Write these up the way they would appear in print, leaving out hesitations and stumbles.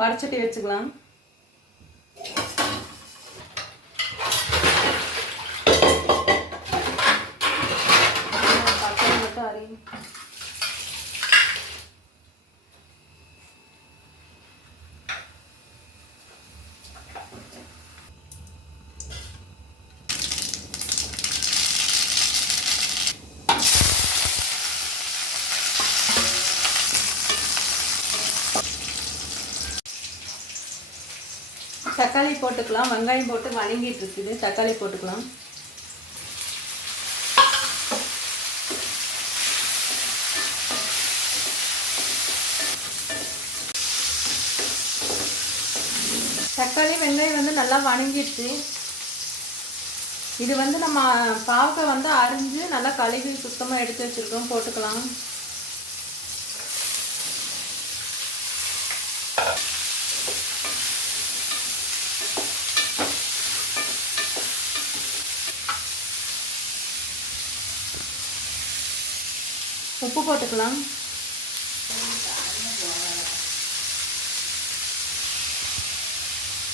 வடச்சட்டி வச்சுக்கலாம். பச்சை மட்டும் அரையும். தக்காளி போட்டுக்கலாம். வெங்காயம் போட்டு வணங்கிட்டு இருக்குது. தக்காளி போட்டுக்கலாம். தக்காளி வெங்காயம் வந்து நல்லா வணங்கிடுச்சு. இது வந்து நம்ம பாவக்காய் வந்து அரிஞ்சு நல்லா கழுவி சுத்தமாக எடுத்து வச்சுருக்கோம். போட்டுக்கலாம். உப்பு போட்டுக்கலாம்.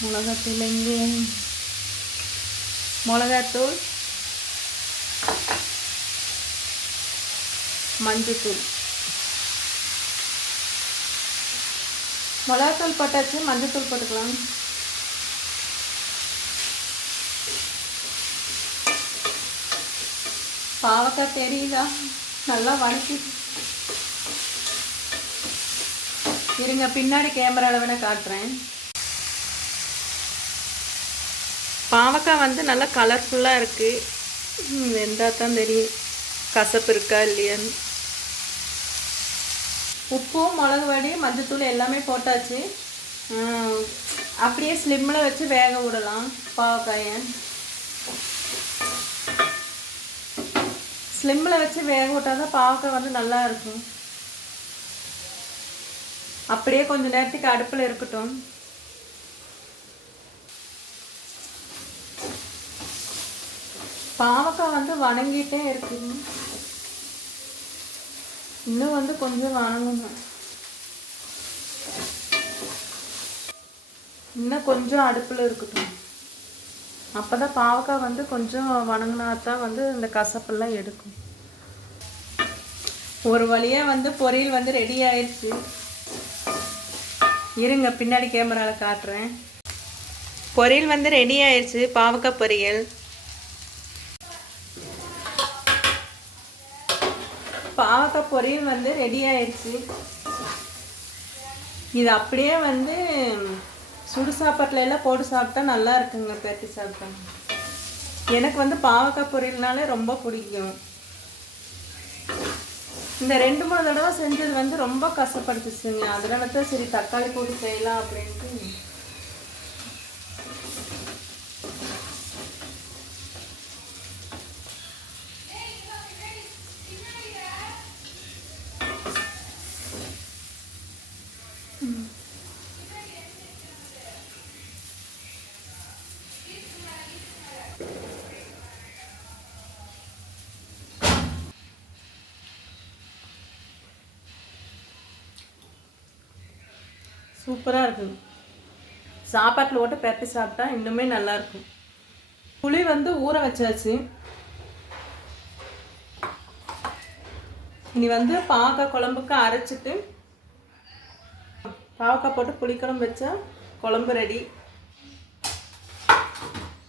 மிளகாத்தூள் இங்கே மிளகாத்தூள், மஞ்சத்தூள். மிளகாத்தூள் போட்டாச்சு. மஞ்சத்தூள் போட்டுக்கலாம். பாவக்காய் தெரியுதா? நல்லா வணக்கி இருங்க. பின்னாடி கேமராவில் வேணால் காட்டுறேன். பாவக்காய் வந்து நல்லா கலர்ஃபுல்லாக இருக்குது. வெந்தால் தான் தெரியும் கசப்பு இருக்கா இல்லையான்னு. உப்பு, மிளகு வடி, மஞ்சத்தூள் எல்லாமே போட்டாச்சு. அப்படியே ஸ்லிம்மில் வச்சு வேக விடலாம். பாவக்காயை ஸ்லிம்மில் வச்சு வேக விட்டால் தான் பாவக்காய் வந்து நல்லா இருக்கும். அப்படியே கொஞ்சம் நேரத்துக்கு அடுப்பில் இருக்கட்டும். பாவக்காய் வந்து வணங்கிட்டே இருக்குது. இன்னும் வந்து கொஞ்சம் வணங்கணும். இன்னும் கொஞ்சம் அடுப்பில் இருக்கட்டும். அப்போ தான் பாவக்காய் வந்து கொஞ்சம் வணங்கினா தான் வந்து இந்த கசப்பெல்லாம் எடுக்கும். ஒரு வழியாக வந்து பொரியல் வந்து ரெடி ஆயிடுச்சு. இருங்க பின்னாடி கேமராவில் காட்டுறேன். பொரியல் வந்து ரெடி ஆயிடுச்சு. பாவக்காய் பொரியல். பாவக்காய் பொரியல் வந்து ரெடி ஆயிடுச்சு. இது அப்படியே வந்து சுடு சாப்பாட்டில் எல்லாம் போட்டு சாப்பிட்டா நல்லா இருக்குங்க. பேத்தி சாப்பிட்டா எனக்கு வந்து பாவக்காய் பொரியல்னாலே ரொம்ப பிடிக்கும். இந்த 2-3 தடவை செஞ்சது வந்து ரொம்ப கஷ்டப்படுத்துச்சுங்க. அதனால தான் சரி தக்காளி போட்டு செய்யலாம் அப்படின்ட்டு. சூப்பராக இருக்கும். சாப்பாட்டில் போட்டு பெரட்டி சாப்பிட்டா இன்னுமே நல்லாயிருக்கும். புளி வந்து ஊற வச்சாச்சு. இனி வந்து பாவக்காய் குழம்புக்கு அரைச்சிட்டு பாவக்காய் போட்டு புளிக்குழம்பு வச்சா குழம்பு ரெடி.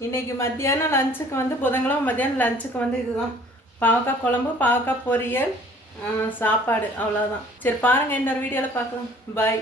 இன்றைக்கி மத்தியானம் லஞ்சுக்கு வந்து புதன்கிழமை மத்தியானம் லஞ்சுக்கு வந்து இதுதான். பாவக்காய் குழம்பு, பாவக்காய் பொரியல், சாப்பாடு. அவ்வளோதான். சரி பாருங்கள், இன்னொரு வீடியோவில் பார்க்கலாம். பாய்.